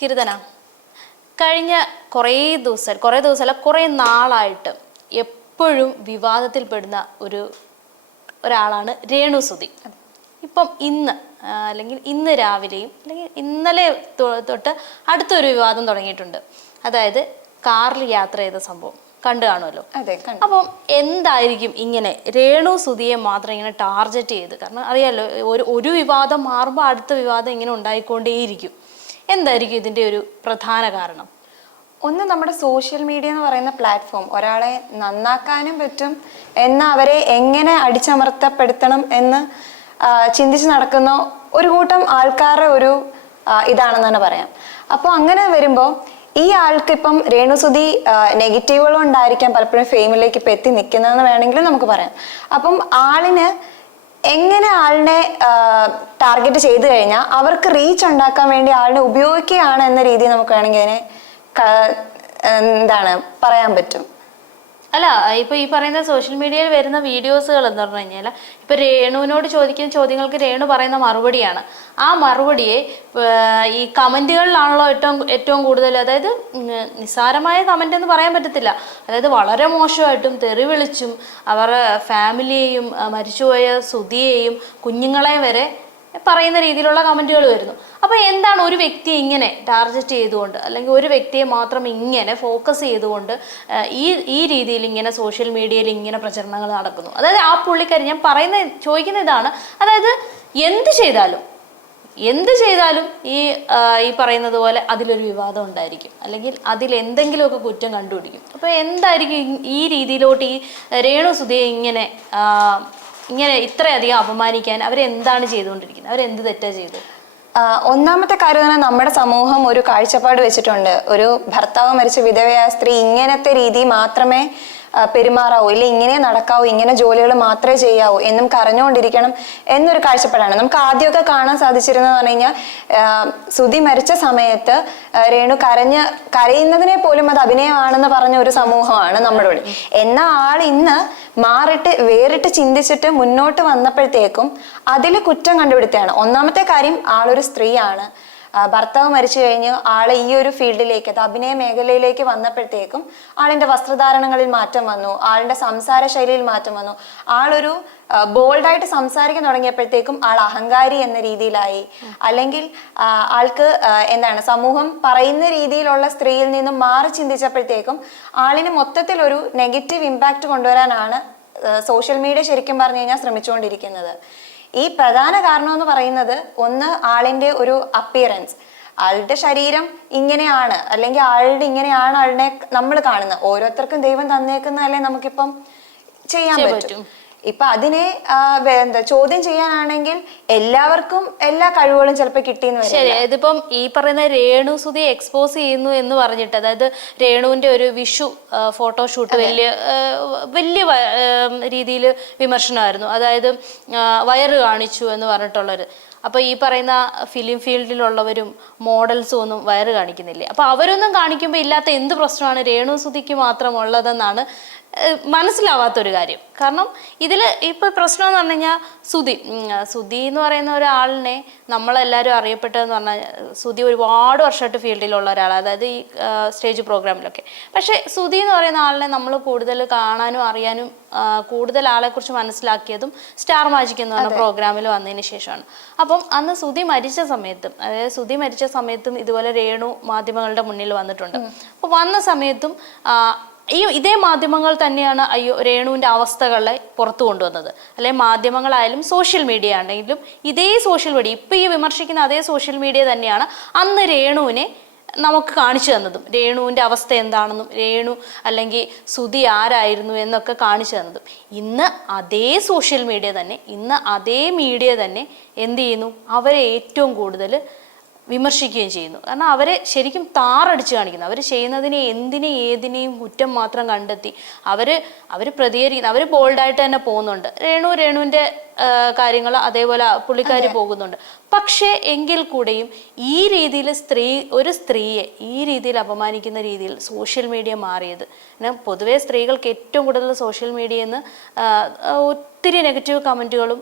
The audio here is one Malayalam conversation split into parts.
കീർത്തന കഴിഞ്ഞ കുറേ ദിവസം കുറേ ദിവസമല്ല കുറേ നാളായിട്ട് എപ്പോഴും വിവാദത്തിൽപ്പെടുന്ന ഒരു ഒരാളാണ് രേണു രേണുസുതി ഇപ്പം ഇന്ന് അല്ലെങ്കിൽ ഇന്ന് രാവിലെയും അല്ലെങ്കിൽ ഇന്നലെ തൊട്ട് അടുത്തൊരു വിവാദം തുടങ്ങിയിട്ടുണ്ട്. അതായത് കാറിൽ യാത്ര ചെയ്ത സംഭവം. കണ്ടു കാണുമല്ലോ? അതെ അപ്പം എന്തായിരിക്കും ഇങ്ങനെ രേണു സുതിയെ മാത്രം ഇങ്ങനെ ടാർഗറ്റ് ചെയ്ത്? കാരണം അറിയാലോ ഒരു ഒരു വിവാദം മാറുമ്പോൾ അടുത്ത വിവാദം ഇങ്ങനെ ഉണ്ടായിക്കൊണ്ടേയിരിക്കും. എന്തായിരിക്കും ഇതിന്റെ ഒരു പ്രധാന കാരണം? ഒന്ന് നമ്മുടെ സോഷ്യൽ മീഡിയ എന്ന് പറയുന്ന പ്ലാറ്റ്ഫോം ഒരാളെ നന്നാക്കാനും പറ്റും എന്ന അവരെ എങ്ങനെ അടിച്ചമർത്തപ്പെടുത്തണം എന്ന് ചിന്തിച്ച് നടക്കുന്ന ഒരു കൂട്ടം ആൾക്കാരുടെ ഒരു ഇതാണെന്ന് തന്നെ പറയാം. അപ്പോൾ അങ്ങനെ വരുമ്പോൾ ഈ ആൾക്ക് ഇപ്പം രേണുസുതി നെഗറ്റീവുകൾ കൊണ്ടായിരിക്കാം പലപ്പോഴും ഫെയിമിലേക്ക് ഇപ്പം എത്തി നിൽക്കുന്നതെന്ന് വേണമെങ്കിലും നമുക്ക് പറയാം. അപ്പം ആളിന് എങ്ങനെ ആളിനെ ടാർഗറ്റ് ചെയ്തു കഴിഞ്ഞാൽ അവർക്ക് റീച്ച് ഉണ്ടാക്കാൻ വേണ്ടി ആളിനെ ഉപയോഗിക്കുകയാണ് എന്ന രീതി നമുക്ക് വേണമെങ്കിൽ അതിനെ എന്താണ് പറയാൻ പറ്റും. അല്ല ഇപ്പൊ ഈ പറയുന്ന സോഷ്യൽ മീഡിയയിൽ വരുന്ന വീഡിയോസുകൾ എന്ന് പറഞ്ഞു കഴിഞ്ഞാൽ ഇപ്പൊ രേണുവിനോട് ചോദിക്കുന്ന ചോദ്യങ്ങൾക്ക് രേണു പറയുന്ന മറുപടിയാണ്. ആ മറുപടിയെ ഈ കമന്റുകളിലാണല്ലോ ഏറ്റവും ഏറ്റവും കൂടുതൽ അതായത് നിസ്സാരമായ കമന്റ് എന്ന് പറയാൻ പറ്റത്തില്ല. അതായത് വളരെ മോശമായിട്ടും തെറി വിളിച്ചും അവരുടെ ഫാമിലിയെയും മരിച്ചുപോയ സുതിയെയും കുഞ്ഞുങ്ങളെയും വരെ പറയുന്ന രീതിയിലുള്ള കമന്റുകൾ വരുന്നു. അപ്പോൾ എന്താണ് ഒരു വ്യക്തിയെ ഇങ്ങനെ ടാർഗറ്റ് ചെയ്തുകൊണ്ട് അല്ലെങ്കിൽ ഒരു വ്യക്തിയെ മാത്രം ഇങ്ങനെ ഫോക്കസ് ചെയ്തുകൊണ്ട് ഈ ഈ രീതിയിൽ ഇങ്ങനെ സോഷ്യൽ മീഡിയയിൽ ഇങ്ങനെ പ്രചരണങ്ങൾ നടക്കുന്നു? അതായത് ആ പുള്ളിക്കാരി ഞാൻ പറയുന്ന ചോദിക്കുന്ന ഇതാണ്. അതായത് എന്ത് ചെയ്താലും എന്ത് ചെയ്താലും ഈ ഈ പറയുന്നത് പോലെ അതിലൊരു വിവാദം ഉണ്ടായിരിക്കും. അല്ലെങ്കിൽ അതിൽ എന്തെങ്കിലുമൊക്കെ കുറ്റം കണ്ടുപിടിക്കും. അപ്പോൾ എന്തായിരിക്കും ഈ- രീതിയിലോട്ട് ഈ രേണു സുധയെ ഇങ്ങനെ ഇങ്ങനെ ഇത്രയധികം അപമാനിക്കാൻ അവരെന്താണ് ചെയ്തുകൊണ്ടിരിക്കുന്നത്? അവരെന്ത് തെറ്റാ ചെയ്തു ഒന്നാമത്തെ കാര്യം തന്നെ നമ്മുടെ സമൂഹം ഒരു കാഴ്ചപ്പാട് വെച്ചിട്ടുണ്ട്. ഒരു ഭർത്താവ് മരിച്ച വിധവയായ സ്ത്രീ ഇങ്ങനത്തെ രീതി മാത്രമേ പെരുമാറാവൂ. ഇല്ല ഇങ്ങനെ നടക്കാവൂ ഇങ്ങനെ ജോലികൾ മാത്രമേ ചെയ്യാവൂ എന്നും കരഞ്ഞുകൊണ്ടിരിക്കണം എന്നൊരു കാഴ്ചപ്പാടാണ്. നമുക്ക് ആദ്യമൊക്കെ കാണാൻ സാധിച്ചിരുന്നത് പറഞ്ഞു കഴിഞ്ഞാൽ സുതി മരിച്ച സമയത്ത് രേണു കരഞ്ഞ് കരയുന്നതിനെ പോലും അത് അഭിനയമാണെന്ന് പറഞ്ഞ ഒരു സമൂഹമാണ് നമ്മുടെ ഉള്ളിൽ എന്നാൽ ആൾ ഇന്ന് മാറിട്ട് വേറിട്ട് ചിന്തിച്ചിട്ട് മുന്നോട്ട് വന്നപ്പോഴത്തേക്കും അതിൽ കുറ്റം കണ്ടുപിടുത്തുകയാണ് ഒന്നാമത്തെ കാര്യം ആളൊരു സ്ത്രീയാണ്. ഭർത്താവ് മരിച്ചു കഴിഞ്ഞ് ആളെ ഈ ഒരു ഫീൽഡിലേക്ക് അത് അഭിനയ മേഖലയിലേക്ക് വന്നപ്പോഴത്തേക്കും ആളിന്റെ വസ്ത്രധാരണങ്ങളിൽ മാറ്റം വന്നു ആളിന്റെ സംസാര ശൈലിയിൽ മാറ്റം വന്നു. ആളൊരു ബോൾഡായിട്ട് സംസാരിക്കാൻ തുടങ്ങിയപ്പോഴത്തേക്കും ആൾ അഹങ്കാരി എന്ന രീതിയിലായി. അല്ലെങ്കിൽ ആൾക്ക് എന്താണ് സമൂഹം പറയുന്ന രീതിയിലുള്ള സ്ത്രീയിൽ നിന്നും മാറി ചിന്തിച്ചപ്പോഴത്തേക്കും ആളിന് മൊത്തത്തിൽ ഒരു നെഗറ്റീവ് ഇമ്പാക്റ്റ് കൊണ്ടുവരാനാണ് സോഷ്യൽ മീഡിയ ശരിക്കും പറഞ്ഞു കഴിഞ്ഞാൽ ശ്രമിച്ചുകൊണ്ടിരിക്കുന്നത്. ഈ പ്രധാന കാരണം എന്ന് പറയുന്നത് ഒന്ന് ആളിന്റെ ഒരു അപ്പിയറൻസ് ആളുടെ ശരീരം ഇങ്ങനെയാണ് അല്ലെങ്കിൽ ആളുടെ ഇങ്ങനെയാണ് ആളിനെ നമ്മൾ കാണുന്നത്. ഓരോരുത്തർക്കും ദൈവം തന്നേക്കുന്നതല്ലേ നമുക്കിപ്പം ചെയ്യാൻ ചെയ്യാൻ പറ്റും. ഇപ്പൊ അതിനെ എന്താ ചോദ്യം ചെയ്യാനാണെങ്കിൽ എല്ലാവർക്കും എല്ലാ കഴിവുകളും ചിലപ്പോൾ കിട്ടിയെന്ന് ശരി ഇതിപ്പം ഈ പറയുന്ന രേണു സുതി എക്സ്പോസ് ചെയ്യുന്നു എന്ന് പറഞ്ഞിട്ട് അതായത് രേണുവിന്റെ ഒരു വിഷു ഫോട്ടോഷൂട്ട് വലിയ വലിയ രീതിയിൽ വിമർശനമായിരുന്നു. അതായത് വയർ വയറ് കാണിച്ചു എന്ന് പറഞ്ഞിട്ടുള്ളൊരു. അപ്പൊ ഈ പറയുന്ന ഫിലിം ഫീൽഡിലുള്ളവരും മോഡൽസും ഒന്നും വയറ് കാണിക്കുന്നില്ലേ? അപ്പൊ അവരൊന്നും കാണിക്കുമ്പോൾ ഇല്ലാത്ത എന്ത് പ്രശ്നമാണ് രേണു സുതിക്ക് മാത്രം ഉള്ളതെന്നാണ് ഏഹ് മനസ്സിലാവാത്തൊരു കാര്യം. കാരണം ഇതിൽ ഇപ്പോൾ പ്രശ്നം എന്ന് പറഞ്ഞു കഴിഞ്ഞാൽ സുതി സുതി എന്ന് പറയുന്ന ഒരാളിനെ നമ്മളെല്ലാവരും അറിയപ്പെട്ടതെന്ന് പറഞ്ഞാൽ സുതി ഒരുപാട് വർഷമായിട്ട് ഫീൽഡിലുള്ള ഒരാളാണ് അതായത് ഈ സ്റ്റേജ് പ്രോഗ്രാമിലൊക്കെ. പക്ഷേ സുതി എന്ന് പറയുന്ന ആളിനെ നമ്മൾ കൂടുതൽ കാണാനും അറിയാനും കൂടുതൽ ആളെക്കുറിച്ച് മനസ്സിലാക്കിയതും സ്റ്റാർ മാജിക് എന്ന് പറഞ്ഞ പ്രോഗ്രാമിൽ വന്നതിന് ശേഷമാണ്. അപ്പം അന്ന് സുതി മരിച്ച സമയത്തും അതായത് സുതി മരിച്ച സമയത്തും ഇതുപോലെ രേണു മാധ്യമങ്ങളുടെ മുന്നിൽ വന്നിട്ടുണ്ട്. അപ്പോൾ വന്ന സമയത്തും ഈ ഇതേ മാധ്യമങ്ങൾ തന്നെയാണ് അയ്യോ രേണുവിന്റെ അവസ്ഥകളെ പുറത്തു കൊണ്ടുവന്നത്. അല്ലെ മാധ്യമങ്ങളായാലും സോഷ്യൽ മീഡിയ ആണെങ്കിലും ഇതേ സോഷ്യൽ മീഡിയ ഇപ്പം ഈ വിമർശിക്കുന്ന അതേ സോഷ്യൽ മീഡിയ തന്നെയാണ് അന്ന് രേണുവിനെ നമുക്ക് കാണിച്ചു തന്നതും. രേണുവിന്റെ അവസ്ഥ എന്താണെന്നും രേണു അല്ലെങ്കിൽ സുതി ആരായിരുന്നു എന്നൊക്കെ കാണിച്ചു തന്നതും. ഇന്ന് അതേ സോഷ്യൽ മീഡിയ തന്നെ ഇന്ന് അതേ മീഡിയ തന്നെ എന്ത് ചെയ്യുന്നു? അവരെ ഏറ്റവും കൂടുതൽ വിമർശിക്കുകയും ചെയ്യുന്നു. കാരണം അവരെ ശരിക്കും താറടിച്ച് കാണിക്കുന്നു. അവർ ചെയ്യുന്നതിനെ എന്തിനെ ഏതിനെയും കുറ്റം മാത്രം കണ്ടെത്തി അവർ അവർ പ്രതികരിക്കുന്നു. അവർ ബോൾഡായിട്ട് തന്നെ പോകുന്നുണ്ട്. രേണു രേണുവിന്റെ കാര്യങ്ങൾ അതേപോലെ പുള്ളിക്കാർ പോകുന്നുണ്ട്. പക്ഷേ എങ്കിൽ കൂടെയും ഈ രീതിയിൽ സ്ത്രീ ഒരു സ്ത്രീയെ ഈ രീതിയിൽ അപമാനിക്കുന്ന രീതിയിൽ സോഷ്യൽ മീഡിയ മാറിയത്. പൊതുവേ സ്ത്രീകൾക്ക് ഏറ്റവും കൂടുതൽ സോഷ്യൽ മീഡിയയിൽ നിന്ന് ഒത്തിരി നെഗറ്റീവ് കമന്റുകളും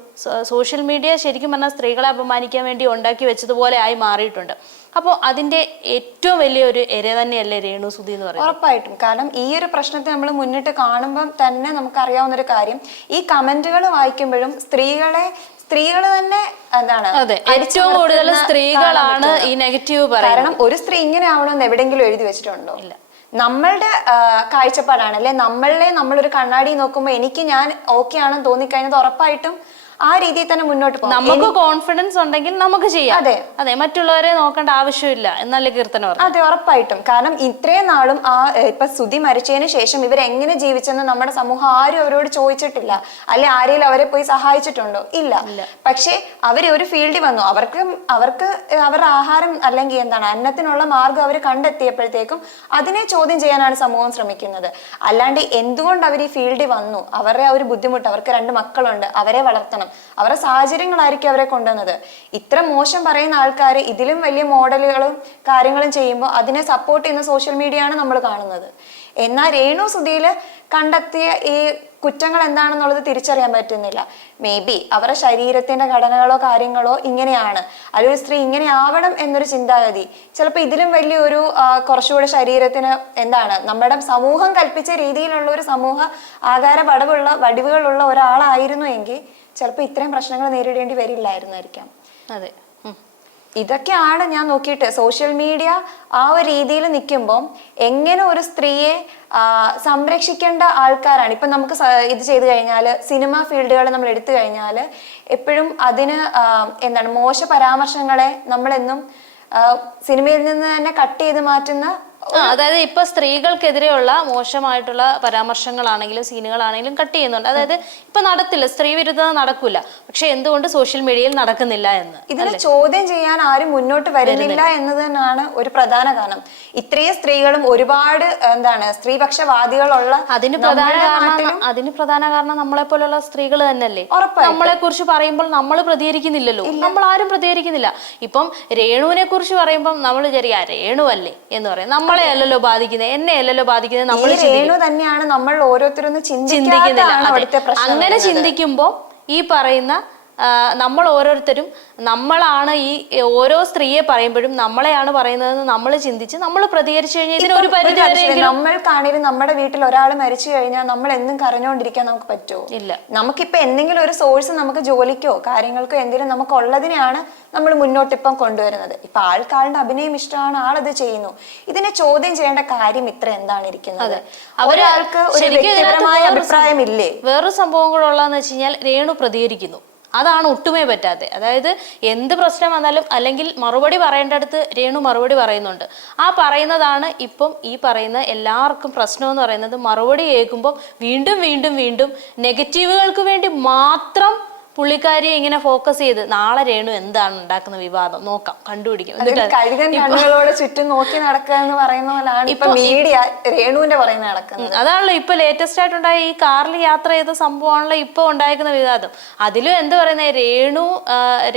സോഷ്യൽ മീഡിയ ശരിക്കും പറഞ്ഞാൽ സ്ത്രീകളെ അപമാനിക്കാൻ വേണ്ടി ഉണ്ടാക്കി വെച്ചതുപോലെ ആയി മാറിയിട്ടുണ്ട്. അപ്പോൾ അതിന്റെ ഏറ്റവും വലിയൊരു ഇര തന്നെയല്ലേ രേണു സുധി എന്ന് പറയുന്നത്? ഉറപ്പായിട്ടും. കാരണം ഈ ഒരു പ്രശ്നത്തെ നമ്മൾ മുന്നിട്ട് കാണുമ്പം തന്നെ നമുക്കറിയാവുന്ന ഒരു കാര്യം ഈ കമന്റുകൾ വായിക്കുമ്പോഴും സ്ത്രീകളെ സ്ത്രീകൾ തന്നെ എന്താണ് അതെ ഏറ്റവും കൂടുതൽ സ്ത്രീകളാണ് ഈ നെഗറ്റീവ് പറയുന്നത്. കാരണം ഒരു സ്ത്രീ ഇങ്ങനെ ആവണമെന്ന് എവിടെയെങ്കിലും എഴുതി വെച്ചിട്ടുണ്ടോ? ഇല്ല. നമ്മളുടെ കാഴ്ചപ്പാടാണ്. അല്ലെ? നമ്മളെ നമ്മളൊരു കണ്ണാടി നോക്കുമ്പോൾ എനിക്ക് ഞാൻ ഓക്കെ ആണെന്ന് തോന്നിക്കഴിഞ്ഞത് ഉറപ്പായിട്ടും ആ രീതിയിൽ തന്നെ മുന്നോട്ട് പോകും. നമുക്ക് കോൺഫിഡൻസ് ഉണ്ടെങ്കിൽ നമുക്ക് ചെയ്യാം. അതെ. അതെ മറ്റുള്ളവരെ നോക്കേണ്ട ആവശ്യമില്ല എന്നല്ലേ കീർത്തന അതെ ഉറപ്പായിട്ടും. കാരണം ഇത്രയും നാളും ആ ഇപ്പൊ സ്തുതി മരിച്ചതിന് ശേഷം ഇവർ എങ്ങനെ ജീവിച്ചെന്ന് നമ്മുടെ സമൂഹം ആരും അവരോട് ചോദിച്ചിട്ടില്ല. അല്ലെ ആരെയും അവരെ പോയി സഹായിച്ചിട്ടുണ്ടോ? ഇല്ല. പക്ഷേ അവർ ഒരു ഫീൽഡിൽ വന്നു. അവർക്ക് അവർക്ക് അവരുടെ ആഹാരം അല്ലെങ്കിൽ എന്താണ് അന്നത്തിനുള്ള മാർഗം അവർ കണ്ടെത്തിയപ്പോഴത്തേക്കും അതിനെ ചോദ്യം ചെയ്യാനാണ് സമൂഹം ശ്രമിക്കുന്നത്. അല്ലാണ്ട് എന്തുകൊണ്ട് അവർ ഈ ഫീൽഡിൽ വന്നു? അവരുടെ ആ ഒരു ബുദ്ധിമുട്ട് അവർക്ക് രണ്ട് മക്കളുണ്ട് അവരെ വളർത്തണം. അവരുടെ സാഹചര്യങ്ങളായിരിക്കും അവരെ കൊണ്ടുവന്നത്. ഇത്ര മോശം പറയുന്ന ആൾക്കാർ ഇതിലും വലിയ മോഡലുകളും കാര്യങ്ങളും ചെയ്യുമ്പോൾ അതിനെ സപ്പോർട്ട് ചെയ്യുന്ന സോഷ്യൽ മീഡിയ ആണ് നമ്മൾ കാണുന്നത്. എന്നാൽ രേണു സുധിയിൽ കണ്ടെത്തിയ ഈ കുറ്റങ്ങൾ എന്താണെന്നുള്ളത് തിരിച്ചറിയാൻ പറ്റുന്നില്ല. മേ ബി അവരുടെ ശരീരത്തിന്റെ ഘടനകളോ കാര്യങ്ങളോ ഇങ്ങനെയാണ്. അല്ലെങ്കിൽ ഒരു സ്ത്രീ ഇങ്ങനെ ആവണം എന്നൊരു ചിന്താഗതി. ചിലപ്പോൾ ഇതിലും വലിയൊരു കുറച്ചുകൂടെ ശരീരത്തിന് എന്താണ് നമ്മുടെ സമൂഹം കൽപ്പിച്ച രീതിയിലുള്ള ഒരു സമൂഹ ആകാര വടവുള്ള വടിവുകളുള്ള ഒരാളായിരുന്നു എങ്കിൽ ചിലപ്പോൾ ഇത്രയും പ്രശ്നങ്ങൾ നേരിടേണ്ടി വരില്ലായിരുന്നായിരിക്കാം. അതെ. ഇതൊക്കെയാണ് ഞാൻ നോക്കിയിട്ട് സോഷ്യൽ മീഡിയ ആ ഒരു രീതിയിൽ നിൽക്കുമ്പം എങ്ങനെ ഒരു സ്ത്രീയെ സംരക്ഷിക്കേണ്ട ആൾക്കാരാണ്. ഇപ്പം നമുക്ക് ഇത് ചെയ്തു കഴിഞ്ഞാൽ സിനിമ ഫീൽഡുകൾ നമ്മൾ എടുത്തു കഴിഞ്ഞാൽ എപ്പോഴും അതിന് എന്താണ് മോശ പരാമർശങ്ങളെ നമ്മളെന്നും സിനിമയിൽ നിന്ന് തന്നെ കട്ട് ചെയ്ത് മാറ്റുന്ന അതായത് ഇപ്പൊ സ്ത്രീകൾക്കെതിരെയുള്ള മോശമായിട്ടുള്ള പരാമർശങ്ങളാണെങ്കിലും സീനുകളാണെങ്കിലും കട്ട് ചെയ്യുന്നുണ്ട്. അതായത് ഇപ്പൊ നടത്തില്ല സ്ത്രീ വിരുദ്ധ നടക്കൂല. പക്ഷെ എന്തുകൊണ്ട് സോഷ്യൽ മീഡിയയിൽ നടക്കുന്നില്ല എന്ന്? ഇതിനെ ചോദ്യം ചെയ്യാൻ ആരും മുന്നോട്ട് വരുന്നില്ല എന്നത് തന്നെയാണ് ഒരു പ്രധാന കാരണം. ഇത്രയും സ്ത്രീകളും ഒരുപാട് എന്താണ് സ്ത്രീപക്ഷവാദികളുള്ള അതിന് പ്രധാന കാരണം അതിന് പ്രധാന കാരണം നമ്മളെ പോലുള്ള സ്ത്രീകൾ തന്നെയല്ലേ? നമ്മളെ കുറിച്ച് പറയുമ്പോൾ നമ്മൾ പ്രതികരിക്കുന്നില്ലല്ലോ. നമ്മൾ ആരും പ്രതികരിക്കുന്നില്ല. ഇപ്പം രേണുവിനെ കുറിച്ച് പറയുമ്പോൾ നമ്മൾ ചെറിയ "ആ, രേണു അല്ലേ? എന്ന് പറയും. നമ്മളെ അല്ലല്ലോ ബാധിക്കുന്നത് എന്നെ അല്ലല്ലോ ബാധിക്കുന്നത് നമ്മൾ രേണു തന്നെയാണ് നമ്മൾ ഓരോരുത്തരും ചിന്തിക്കുന്നില്ല അങ്ങനെ ചിന്തിക്കുമ്പോ ചിന്തിക്കുമ്പോൾ ഈ പറയുന്ന നമ്മൾ ഓരോരുത്തരും നമ്മളാണ് ഈ ഓരോ സ്ത്രീയെ പറയുമ്പോഴും നമ്മളെയാണ് പറയുന്നതെന്ന് നമ്മൾ ചിന്തിച്ച് നമ്മൾ പ്രതികരിച്ചു കഴിഞ്ഞാൽ ഇതിനൊരു പരിധി നമ്മൾക്കാണെങ്കിലും നമ്മുടെ വീട്ടിൽ ഒരാൾ മരിച്ചു കഴിഞ്ഞാൽ നമ്മൾ എന്നും കരഞ്ഞുകൊണ്ടിരിക്കാൻ നമുക്ക് പറ്റുമോ? ഇല്ല. നമുക്കിപ്പോ എന്തെങ്കിലും ഒരു സോഴ്സ് നമുക്ക് ജോലിക്കോ കാര്യങ്ങൾക്കോ എന്തെങ്കിലും നമുക്ക് ഉള്ളതിനെയാണ് നമ്മൾ മുന്നോട്ട് ഇപ്പം കൊണ്ടുവരുന്നത്. ഇപ്പൊ ആൾക്കാരുടെ അഭിനയം ഇഷ്ടമാണ് ആളത് ചെയ്യുന്നു. ഇതിനെ ചോദ്യം ചെയ്യേണ്ട കാര്യം ഇത്ര എന്താണ് ഇരിക്കുന്നത്? ഒരാൾക്ക് ഒരു വ്യക്തിപരമായ അഭിപ്രായം ഇല്ലേ വേറൊരു സംഭവം കൂടെ ഉള്ളതെന്ന് വെച്ച് കഴിഞ്ഞാൽ രേണു പ്രതികരിക്കുന്നു. അതാണ് ഒട്ടുമേ പറ്റാതെ അതായത് എന്ത് പ്രശ്നം വന്നാലും അല്ലെങ്കിൽ മറുപടി പറയേണ്ടടുത്ത് രേണു മറുപടി പറയുന്നുണ്ട്. ആ പറയുന്നതാണ് ഇപ്പം ഈ പറയുന്ന എല്ലാവർക്കും പ്രശ്നം എന്ന് പറയുന്നത് മറുപടി കേൾക്കുമ്പോൾ വീണ്ടും വീണ്ടും വീണ്ടും നെഗറ്റീവുകൾക്ക് വേണ്ടി മാത്രം പുള്ളിക്കാരിയെ ഇങ്ങനെ ഫോക്കസ് ചെയ്ത് നാളെ രേണു എന്താണ് ഉണ്ടാക്കുന്ന വിവാദം? നോക്കാം കണ്ടുപിടിക്കും. ചുറ്റും നോക്കി നടക്കുക എന്ന് പറയുന്ന പോലാണ് ഇപ്പൊ മീഡിയ രേണുവിന്റെ പറയുന്ന നടക്കുന്നത്. ഉം, അതാണല്ലോ ഇപ്പൊ ലേറ്റസ്റ്റ് ആയിട്ടുണ്ടായ ഈ കാറിൽ യാത്ര ചെയ്ത സംഭവമാണല്ലോ ഇപ്പൊ ഉണ്ടായിരിക്കുന്ന വിവാദം. അതിലും എന്ത് പറയുന്നത് രേണു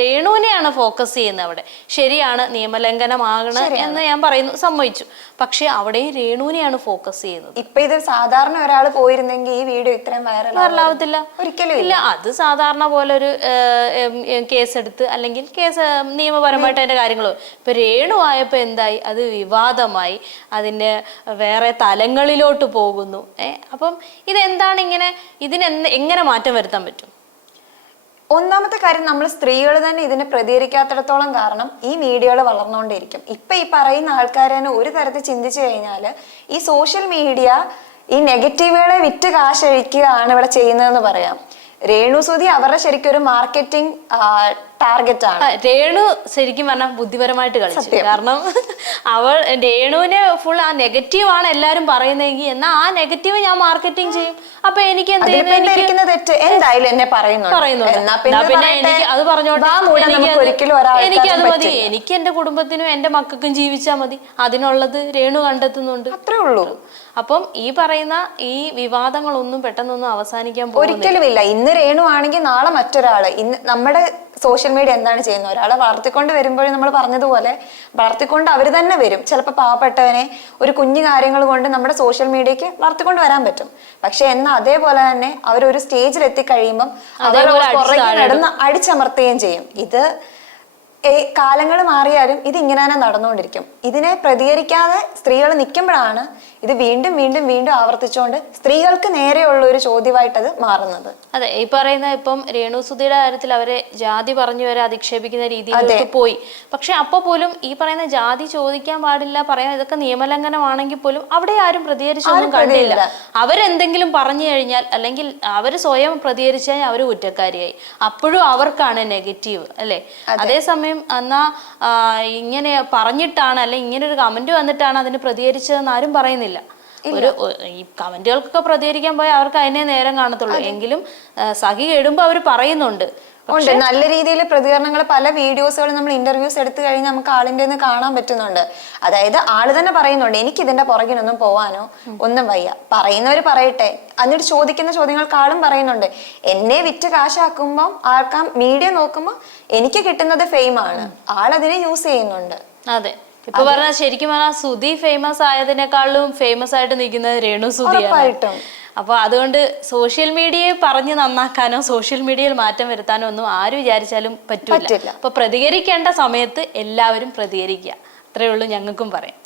രേണുവിനെയാണ് ഫോക്കസ് ചെയ്യുന്നത് അവിടെ. ശരിയാണ് നിയമലംഘനമാകണം എന്ന് ഞാൻ പറയുന്നു സമ്മതിച്ചു. പക്ഷെ അവിടെ രേണുവിനെയാണ് ഫോക്കസ് ചെയ്യുന്നത്. ഇപ്പൊ ഇത് സാധാരണ ഒരാൾ പോയിരുന്നെങ്കിൽ ഈ വീഡിയോ ഇത്രയും വൈറൽ വരലാവത്തില്ല. ഒരിക്കലും ഇല്ല. അത് സാധാരണ പോലെ ഒരു കേസ് എടുത്ത് അല്ലെങ്കിൽ കേസ് നിയമപരമായിട്ട് അതിന്റെ കാര്യങ്ങൾ ഇപ്പൊ രേണു ആയപ്പോ എന്തായി? അത് വിവാദമായി. അതിന്റെ വേറെ തലങ്ങളിലോട്ട് പോകുന്നു. ഏഹ് അപ്പം ഇതെന്താണ് ഇങ്ങനെ ഇതിന് എങ്ങനെ മാറ്റം വരുത്താൻ പറ്റും? ഒന്നാമത്തെ കാര്യം നമ്മൾ സ്ത്രീകൾ തന്നെ ഇതിനെ പ്രതികരിക്കാത്തിടത്തോളം കാരണം ഈ മീഡിയകൾ വളർന്നുകൊണ്ടിരിക്കും. ഇപ്പൊ ഈ പറയുന്ന ആൾക്കാർ തന്നെ ഒരു തരത്തിൽ ചിന്തിച്ചു കഴിഞ്ഞാൽ ഈ സോഷ്യൽ മീഡിയ ഈ നെഗറ്റീവുകളെ വിറ്റ് കാശഴിക്കുകയാണ് ഇവിടെ ചെയ്യുന്നതെന്ന് പറയാം. രേണു സുതി അവരുടെ ശരിക്കും ഒരു മാർക്കറ്റിംഗ് ടാർഗറ്റ് ആണ്. രേണു ശരിക്കും പറഞ്ഞാൽ ബുദ്ധിപരമായിട്ട് കളിച്ചു. കാരണം അവൾ രേണുവിനെ ഫുൾ ആ നെഗറ്റീവ് ആണ് എല്ലാരും പറയുന്നതെങ്കിൽ എന്നാ ആ നെഗറ്റീവ് ഞാൻ മാർക്കറ്റിംഗ് ചെയ്യും. അപ്പൊ എനിക്ക് തെറ്റ്? എന്തായാലും എന്നെ എന്നാ പിന്നെ എനിക്ക് അത് പറഞ്ഞോട്ടെ. എനിക്ക് അത് മതി. എനിക്ക് എന്റെ കുടുംബത്തിനും എന്റെ മക്കൾക്കും ജീവിച്ചാൽ മതി. അതിനുള്ളത് രേണു കണ്ടെത്തുന്നുണ്ട്. അത്രേ ഉള്ളൂ. അപ്പം ഈ പറയുന്ന ഈ വിവാദങ്ങളൊന്നും പെട്ടെന്നൊന്നും അവസാനിക്കാൻ ഒരിക്കലും ഇല്ല ഇന്ന് രേണു ആണെങ്കിൽ നാളെ മറ്റൊരാൾ. ഇന്ന് നമ്മുടെ സോഷ്യൽ മീഡിയ എന്താണ് ചെയ്യുന്നത്? ഒരാളെ വളർത്തിക്കൊണ്ട് വരുമ്പോഴും നമ്മൾ പറഞ്ഞതുപോലെ വളർത്തിക്കൊണ്ട് അവർ തന്നെ വരും. ചിലപ്പോൾ പാവപ്പെട്ടവനെ ഒരു കുഞ്ഞു കാര്യങ്ങൾ കൊണ്ട് നമ്മുടെ സോഷ്യൽ മീഡിയക്ക് വളർത്തിക്കൊണ്ട് വരാൻ പറ്റും. പക്ഷെ എന്നാൽ അതേപോലെ തന്നെ അവർ ഒരു സ്റ്റേജിൽ എത്തിക്കഴിയുമ്പം അവർ നടന്ന് അടിച്ചമർത്തുകയും ചെയ്യും. ഇത് കാലങ്ങൾ മാറിയാലും ഇത് ഇങ്ങനെ തന്നെ നടന്നുകൊണ്ടിരിക്കും. ഇതിനെ പ്രതികരിക്കാതെ സ്ത്രീകൾ നിൽക്കുമ്പോഴാണ് ഇത് വീണ്ടും വീണ്ടും വീണ്ടും ആവർത്തിച്ചുകൊണ്ട് സ്ത്രീകൾക്ക് നേരെയുള്ള ഒരു ചോദ്യമായിട്ട് അത് മാറുന്നത്. അതെ ഈ പറയുന്ന ഇപ്പം രേണുസുതിയുടെ കാര്യത്തിൽ അവരെ ജാതി പറഞ്ഞു വരെ അധിക്ഷേപിക്കുന്ന രീതിയിലേക്ക് പോയി. പക്ഷെ അപ്പൊ പോലും ഈ പറയുന്ന ജാതി ചോദിക്കാൻ പാടില്ല പറയാൻ ഇതൊക്കെ നിയമലംഘനമാണെങ്കിൽ പോലും അവിടെ ആരും പ്രതികരിച്ചൊന്നും കണ്ടില്ല. അവരെന്തെങ്കിലും പറഞ്ഞു കഴിഞ്ഞാൽ അല്ലെങ്കിൽ അവർ സ്വയം പ്രതികരിച്ചാൽ അവർ കുറ്റക്കാരിയായി. അപ്പോഴും അവർക്കാണ് നെഗറ്റീവ് അല്ലെ? അതേസമയം എന്നാ ഇങ്ങനെ പറഞ്ഞിട്ടാണ് അല്ലെ ഇങ്ങനെ ഒരു കമന്റ് വന്നിട്ടാണ് അതിന് പ്രതികരിച്ചതെന്ന് ആരും പറയുന്നില്ല. ഒരു ഈ കമന്റുകൾക്കൊക്കെ പ്രതികരിക്കാൻ പോയാൽ അവർക്ക് അതിനെ നേരം കാണത്തുള്ളൂ. എങ്കിലും സഖി കേടുമ്പോ അവർ പറയുന്നുണ്ട്. ഉണ്ട്. നല്ല രീതിയിൽ പ്രതികരണങ്ങൾ പല വീഡിയോസുകളും നമ്മൾ ഇന്റർവ്യൂസ് എടുത്തു കഴിഞ്ഞാൽ നമുക്ക് ആളിന്റെ നിന്ന് കാണാൻ പറ്റുന്നുണ്ട്. അതായത് ആൾ തന്നെ പറയുന്നുണ്ട് എനിക്ക് ഇതിന്റെ പുറകിനൊന്നും പോവാനോ ഒന്നും വയ്യ. പറയുന്നവർ പറയട്ടെ. എന്നിട്ട് ചോദിക്കുന്ന ചോദ്യങ്ങൾക്ക് ആളും പറയുന്നുണ്ട് എന്നെ വിറ്റ് കാശാക്കുമ്പോൾ ആൾക്കാ മീഡിയ നോക്കുമ്പോൾ എനിക്ക് കിട്ടുന്നത് ഫെയിം ആണ്. ആളതിനെ യൂസ് ചെയ്യുന്നുണ്ട്. അതെ. ഇപ്പൊ പറഞ്ഞാൽ ശരിക്കും പറഞ്ഞാൽ സുധി ഫേമസ് ആയതിനേക്കാളും ഫേമസ് ആയിട്ട് നിൽക്കുന്നത് രേണു സുധിയാണ്. ഉറപ്പായിട്ടും. അപ്പൊ അതുകൊണ്ട് സോഷ്യൽ മീഡിയയെ പറഞ്ഞ് നന്നാക്കാനോ സോഷ്യൽ മീഡിയയിൽ മാറ്റം വരുത്താനോ ഒന്നും ആര് വിചാരിച്ചാലും പറ്റില്ല. അപ്പോൾ പ്രതികരിക്കേണ്ട സമയത്ത് എല്ലാവരും പ്രതികരിക്കുക അത്രയേ ഉള്ളൂ ഞങ്ങൾക്കും പറയാം